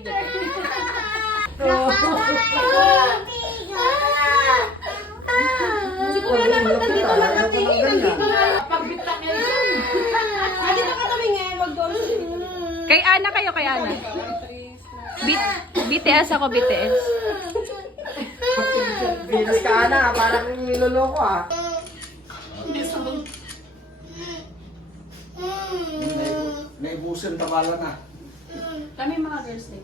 dyan. Si Kuya naman nandito lang kami. Nandito lang. Pagbitak niya yun. Nandito ka kami ngayon. Wag doon. Kay Ana kayo, kay Ana. BTS ako, BTS. Venus ka na, parang niloloko ah. Naibusan tamala na. Kami mga girls eh.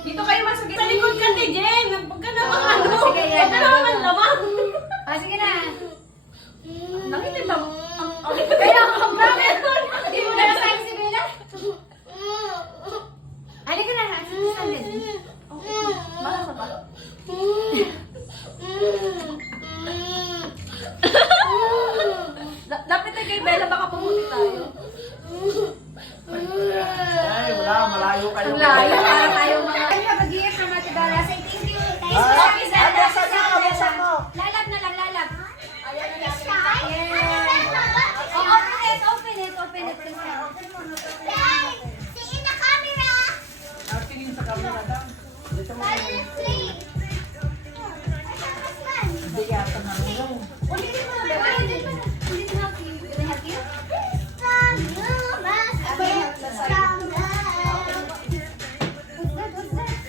Dito kayo masagit. Sa likod ka ni Jen. Huwag ka naman ano. Sige, yan. Huwag ka naman lamang. Sige na. Nakitid lang. Kaya ako, bakit? Hindi mo na nasabi si Bella? Halika na, stand din. Malasa ba? Dapat na kay Bella, baka pumuti tayo. Ay, wala, malayo kayo. Layo, para tayo mga... Ay, mag-iyak naman si Bella. Say thank you. Thank Ah, you. bilisan mo, bilisan mo. Lalab na lang, lalab. Ayan na lang. Yes. Oh, open it, open it, open it. Open mo, See in the camera. Tingin sa camera daw. Dito mo. Hindi yata marunong. ulitin mo na, Bella. Ulitin mo. Can I help you?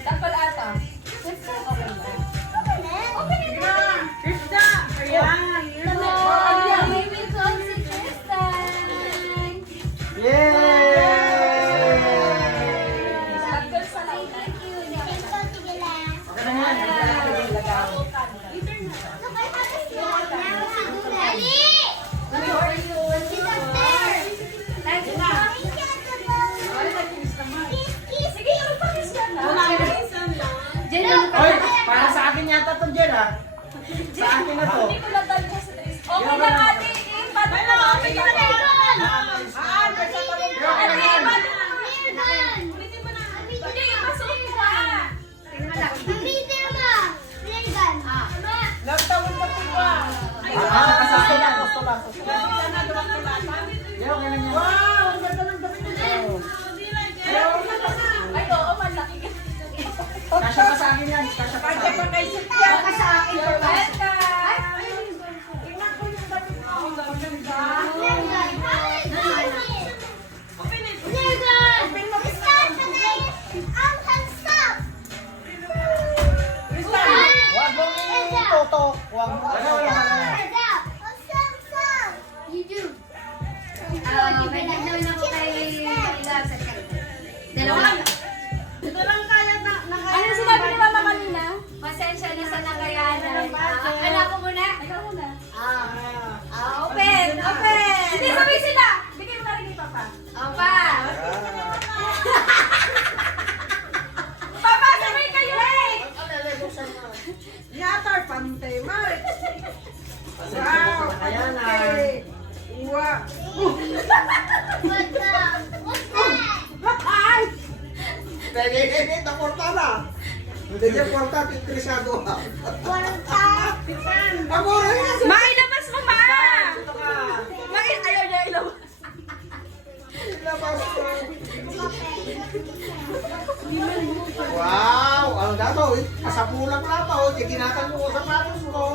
Saan pala ata? Krista. Ayan. We will come si Tristan. Yay! Taggal sa Say thank you. How are you? Thank you, ma'am. Sige, magpakis ka na. Jen, ano pa? Oy, para sa akin yata to Jen ah. Sa akin na to. Hindi ko lang dahil sa Tris. Okay lang ate. Okay lang, okay lang. Ulitin mo na. Hindi, ipasuot mo pa. Kasasto lang, kasasto lang. Yan, okay lang yan. Wow. Ang ganda ng damit nila. Ay, oo, malaki. Kasya pa sa akin yan. Kasya pa sa Kaya akin. pa kay Cynthia. Baka sa akin. Tingnan ko yung damit mo. Ang ganda. Open mo, Krista. Krista. Huwag mong ituto. Huwag mong May nagnawan ako kay Ila sa kanya. Dalawa lang. Ito lang kaya na Ano sinabi ni Mama kanina? Pasensya na sa nakayanan. Anak ko muna. Ikaw muna. Open! Open! Hindi, sabay sila. Bigay mo na rin kay Papa. Opa! Papa, sabay kayo. Yatar pantay, Mark. Wow, kaya na. Wow. Pwede, naporta na. Hindi niya porta, interesado ha. Amore! Mailabas mo, Ma! Ito ka. Ayaw niya ilabas. Labas ko. Wow! Ang dato, kasapulang na pa, oh. Ginatan mo ko sa patos mo.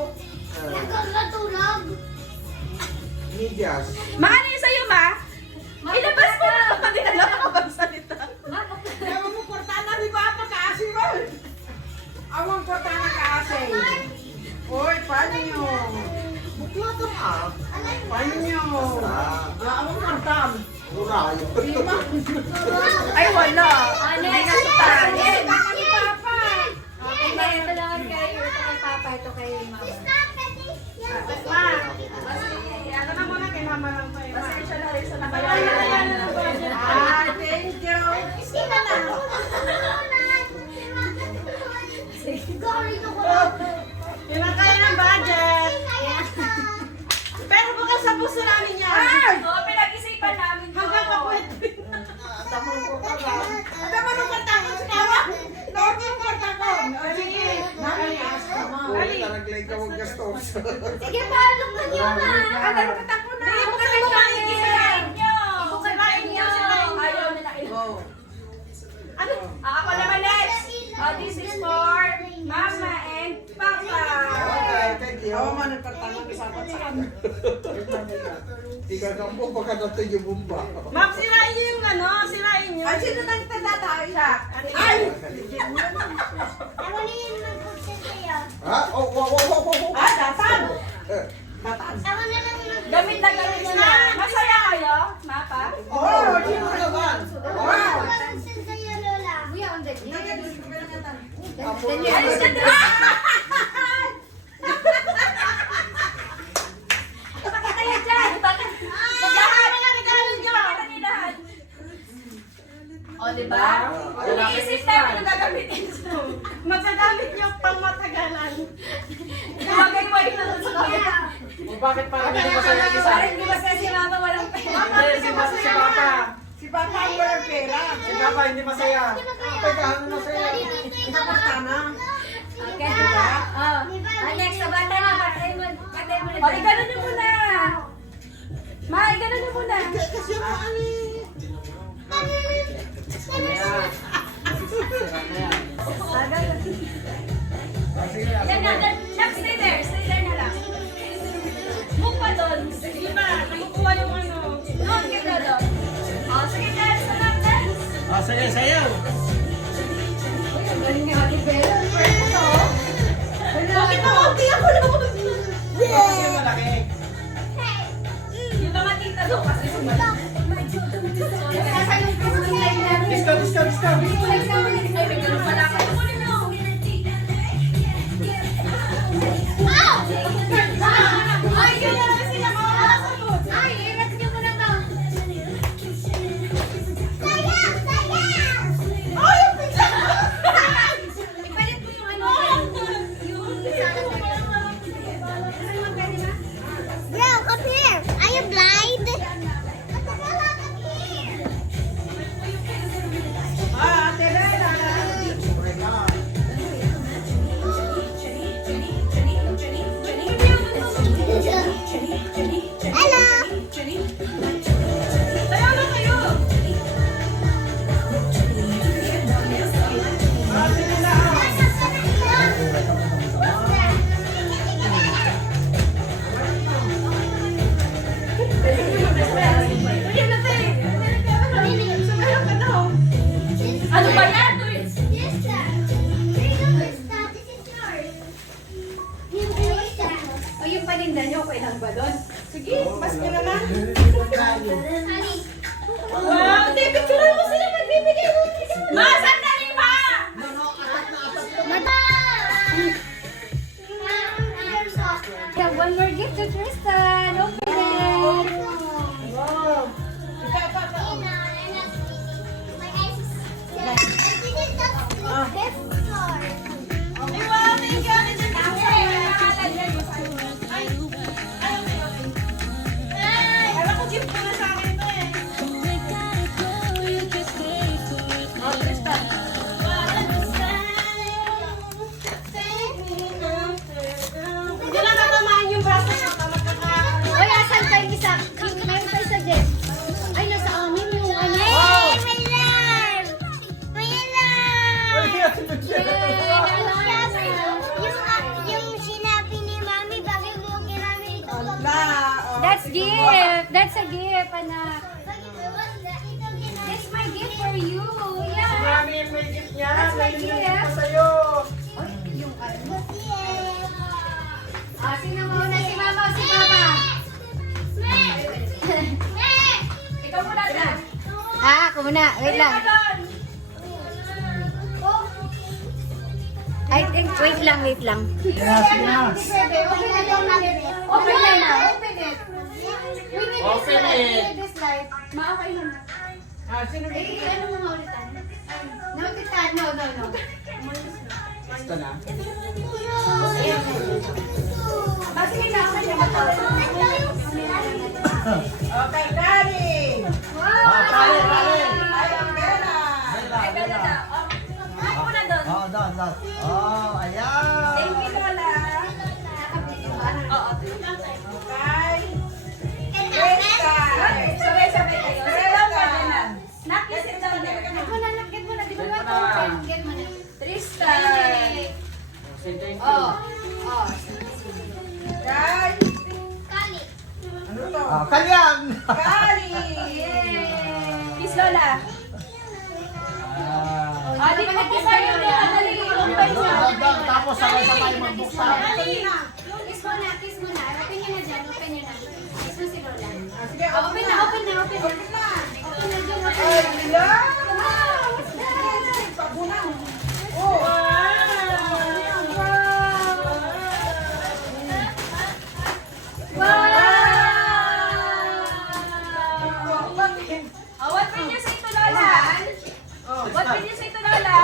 Medias. Ma, ano yung sa'yo, Ma? Ilabas mo na. Hindi na lang ako magsalita. Ewan mo, portana, di ba? Pagkaasi mo. Awang portana kaasi. Uy, paano nyo? Buklado ka. Paano nyo? Awang portam. Mura. Ay, wala. Ano Hindi yung na sutan. Ni Papa. Hindi, ito lang kay Papa, ito kay Mama. Ma. Ano na muna kay Mama lang tayo. Pasensya na rin sa Ayan, nakayanan. thank you. Sino na? Pinakaya ng budget. Pero bukas sa puso namin yan. Oo, pinag-isipan namin to. Hanggang kapwede. Tamang ko ka lang. Ano ba nung portako si Mama? Lord yung portako. O sige. Nakalias ka, Ma. Uy, naraglay ka huwag gastos. Sige, paano ka niyo, Ma? Ano ka tako na? Hindi mo kami kumain. Sirain nyo. Kumain niyo. Ayaw nila ilabas. Oh. Kawawa ng kortana, isapat sa amin. Ikaw na po, baka natin yung bumba. Ma'am, sirain niyo yung ano, sirain niyo. Ay, sino nang tanda siya? Ay! Ako na yung mag-pugsa sa'yo. Ha? Oh, wow, wow, wow, wow. Ah, datan! Eh, Datan. Ako na lang Gamit na gamit na. Masaya kayo, mapa? Oh, sino naman? Wow! mag-pugsa sa'yo, Lola. We are on the gym. Alis ka dito! Bakit kayo dyan? Bakit? Maglahat na regalo niyo. O, diba? Iniisip namin yung gagamitin. Magagamit niyo pang matagalan. Gumagay-way na doon sa kanya. Bakit parang hindi masaya si Sam? Parang di ba sa si Mama walang pera? Hindi, si Papa. Si Papa ang walang pera. Si Papa hindi masaya. teka, ano na sa'yo? Ito kortana. Okay, diba? Oh. Next, sa bata na, patay mo na. O, igano niyo muna. Ma, igano niyo muna. Kasi yung ano Yan na, Jack, stay there. Stay there na lang. Move pa doon. Sige pa, nakukuha yung ano. Doon, kita doon. O, sige, dance na lang, dance. Ah, sayaw. Bakit nakunti ako naman? Kasi malaki. Yung mga tita daw kasi sumali. Disco. Ay, may ganun pala kayo. Kunin mo. Ay, yun na lang sila mga nakasunod. Ay, irat niyo muna to. Ay, yung pizza! Ipalit mo yung ano. Bro, come here. Are you blind? What the hell happened here? Ah, Ate Bella. Hello. Tayo na kayo. Ano ba yan? Yes, sir. Here you go, Krista. This is yours. Yung Krista. O yung paninda niyo, okay lang ba doon? Sige, mas ka na lang. Ali. Wow, hindi, picture mo sila magbibigay mo. Ma, sandali ma! Mata! We have one more gift to Tristan. Open it. Wow. Ay, wow, thank you. Ano dyan? Ay, nakakalala yan. Ay, okay. Kala ko gift ko na sa akin ito eh. Oh, Tristan. Hindi lang natamaan yung braso ko. Oy, asan pa yung isa? Mayroon pa isa dyan. Ay, nasa amin yung ano. Yung sinabi ni Mami, bakit mo ginamit ito? That's gift. That's a gift, anak. Bakit mo ito ginamit? That's my gift for you. Yeah. Mami, may gift niya. That's my May gift gift. pa sa'yo. Oy, yung ano. Yeah. Ah, sino mauna? Si Mama o si Papa? Ikaw muna dyan. Ah, ako muna. Wait lang. Ay, wait lang, wait lang. Sige na. Open na na. Open it. We need this Open light. We it. need this light. Ma-okay lang. Ah, sino Eh, ano mo nga ulitan? No, titan. No. Gusto na. Sige na, ako na matawag. Okay, Daddy. Wow! Pare. Ay, ang Bella. Ay, Bella na. Ay, muna doon. Oh, doon. Oh, ayan. Thank you, Lola. Oo. Okay. Krista. Sabay-sabay kayo. Sit down ka dyan na. Naki, sit down there. Get mo na, get mo na. Di ba ba ito open? Get mo na. Tristan. Say thank you. Oh. Oh. Yan. Kalyang! Kali! Kiss Lola. Adi ko po kayo na. Dali, open nyo. Tapos sabay-sabay magbuksan. Kiss mo na, kiss mo na. Open nyo na dyan, open nyo na. Kiss mo si Lola. Sige, Open na, open na, open na. Open na dyan, open Ay, na. yan! Pabunan! Oh! What pin niyo sa ito, Lola? What pin niyo sa ito, Lola?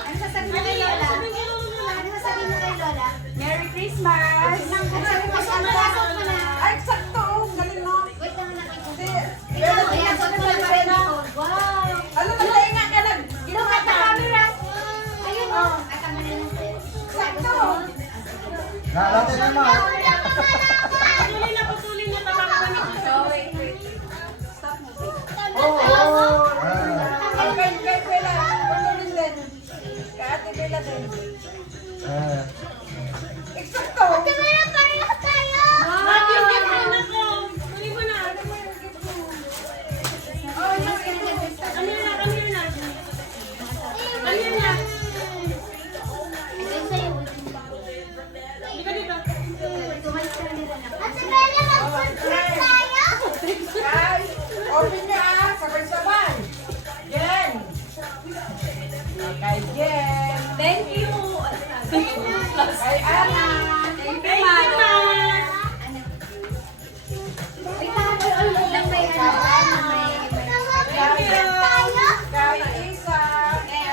Ano sasabihin mo kay Lola? Ano sasabihin mo kay Lola? Merry Christmas! Ano sasabihin mo sa pasok mo na? Ay, sakto! Galing no? Wait lang na kayo. Kasi, Ikaw, ayan, suot mo na para dito. Wow! alam mo, tainga ka nag... Look at the camera. Ayun o. At ang mananong. Sakto! Nalate naman. So, wait. Stop moving. Ang kay Bella, patuloy din. Kay Ate Bella din. Eksakto! Ate Bella, pareho tayo! Oh, yes, Ayun sa'yo. Tumalis ka na nila na. Ate Bella, mag-control tayo! Guys, open niya ah, sabay-sabay. Jen! Kay Jen. Thank you! Kay Ana. Thank you, Mother! Wait lang, lang may may... Kay Isa. Okay.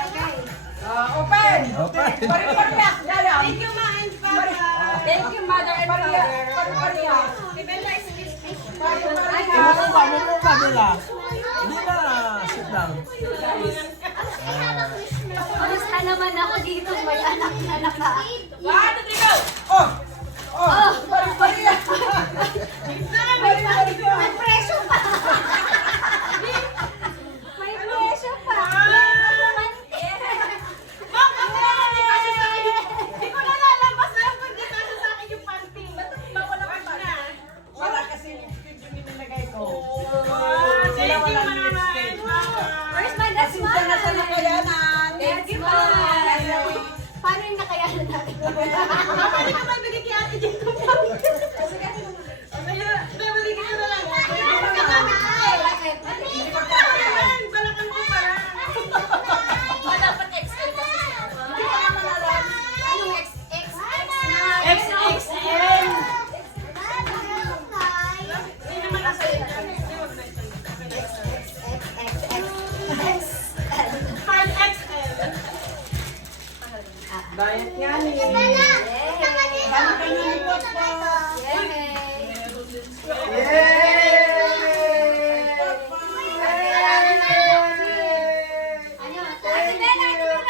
Open! Open. Pari-pariyak. Galang. Thank you, Ma and Papa! Thank you, Mother and Pariyak. Father! Pari-pariyak. Pari-pariyak. Mukha nila. Hindi na. Sit down. Kamusta naman ako dito? May anak-anak ka. 1, 2, 3, go! Oh! Oh! Pari-pariyak. May preso pa. May preso pa. Ma'am, ako na hindi kasi sa akin. Hindi ko na lalabas na yung hindi kasi sa akin yung panty. Ba't bawal ako na? Wala kasi lipstick yung inilagay ko. Thank you, walang Mama lipstick. and Papa! Where's my that's Pasensya na sa nakayanan. Thank you, Ma. Mom! Paano yung nakayanan natin? Mama, hindi ko maibigay kay Ate Jen ko yan. Kaya, nabigay ko na lang. Hindi ko yan. Balakang ko pa. Dapat XL kasi. Hindi ko naman alam. Anong X na? XXL. Hindi naman nasa iyo. 5XL. Diet yan eh. Bella, Dami kayo nilipot po. Ano? Ate Bella, Ate Bella.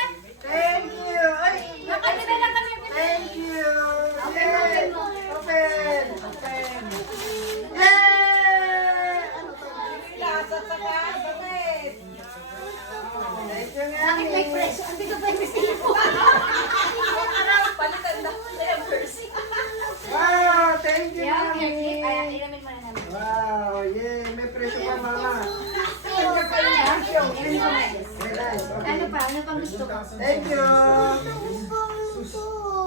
Thank you. Ay, Ate Bella, kami. thank you. Open mo, open mo. Open. Open. Yay! Lasa sa bakit? Thank you nga. Bakit may preso? Hindi ko pa yung resibo. Palitan na. Nevers. Wow, thank you, Yeah, Mami. okay. Ay, ilamin mo na namin. Wow, yay. May presyo pa, Mama. Ilamin mo na. Very nice. Okay. Ano pa? Ano pang gusto ko? Thank you.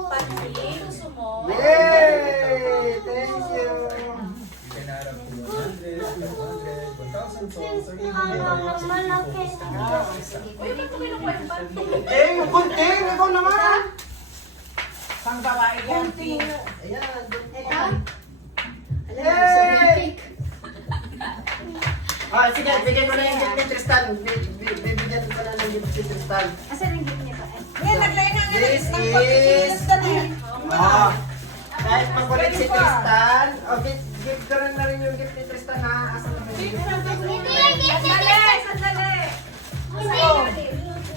Panty, gusto mo? Yay! Thank you. Uy, ba't ko kinukuha yung panty? Yung kunting, ikaw naman. Pang babae yan. Ayan, Ito? yay! Ah, sige, bigyan ko na yung gift ni Tristan. Bibigyan ko na ng gift si Tristan. Asan ang gift niya pa? Ngayon, naglayin ang This ng is- pagkikilos ka na yan. Ah, kahit makulit si Tristan, okay, give ko rin na rin yung gift ni Tristan ha. Asan na yung gift? Sandali, sandali.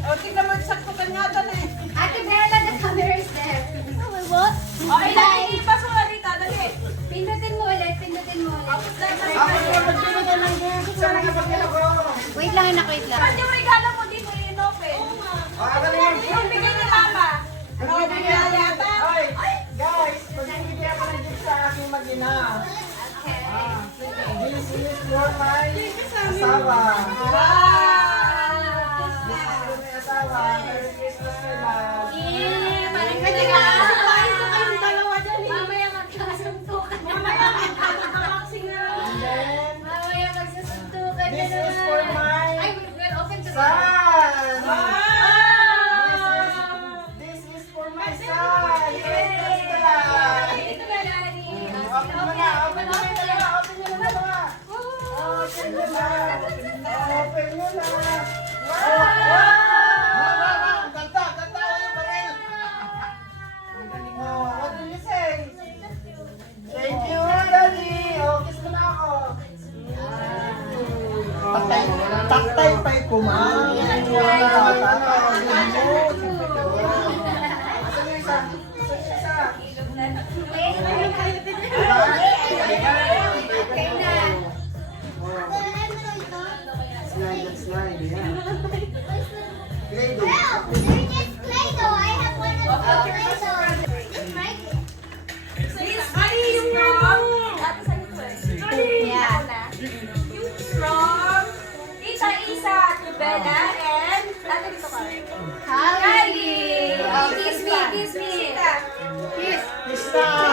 O, tingnan mo, sakto ka nga doon eh. Ate Bella, the camera is there. O, ilagay pa sa dito, dali. Pindutin mo ulit, pindutin mo ulit. Ako, magbibigyan ng gift. Sana nga pag ko. Wait lang anak, wait lang. Ba't yung regalo mo dito in-open? Ah, ano yung Yung bigay ni Mama. Ano, bigyan na yata? Ay, guys, magbibigyan sige na. Okay. This is for my asawa. This is for my asawa. Merry Christmas, my love. Yeah, parang Kasi talaga. nakakasama kayong dalawa dyan eh. Mamaya magkasuntukan na Mamaya, magkakamaksing na. And then, Mamaya magsasuntukan na this is naman. for my Ay, we'll open to son. Wow! This is for my son. Yes, Tristan. Ito na, Lani. Open mo na, open mo na yung dalawa, open mo na yung dalawa. Open mo na. Open mo na. Wow! Ganda, ganda, yung baril. Oh, what do you say? Thank you, Daddy. Oh, kiss mo na ako. Taktay pa'y kumain. Okay na. Slide, slide, yeah. Grado. Well, they're just Play-Doh. I have one of the Play-Doh. It's my Ay, yung from? Ate, saan ito eh? Yeah. Ako na. From Tita Isa to Bella and ate dito ka. Kylie. Oh, kiss me, kiss me. Tita. Kiss. Tristan.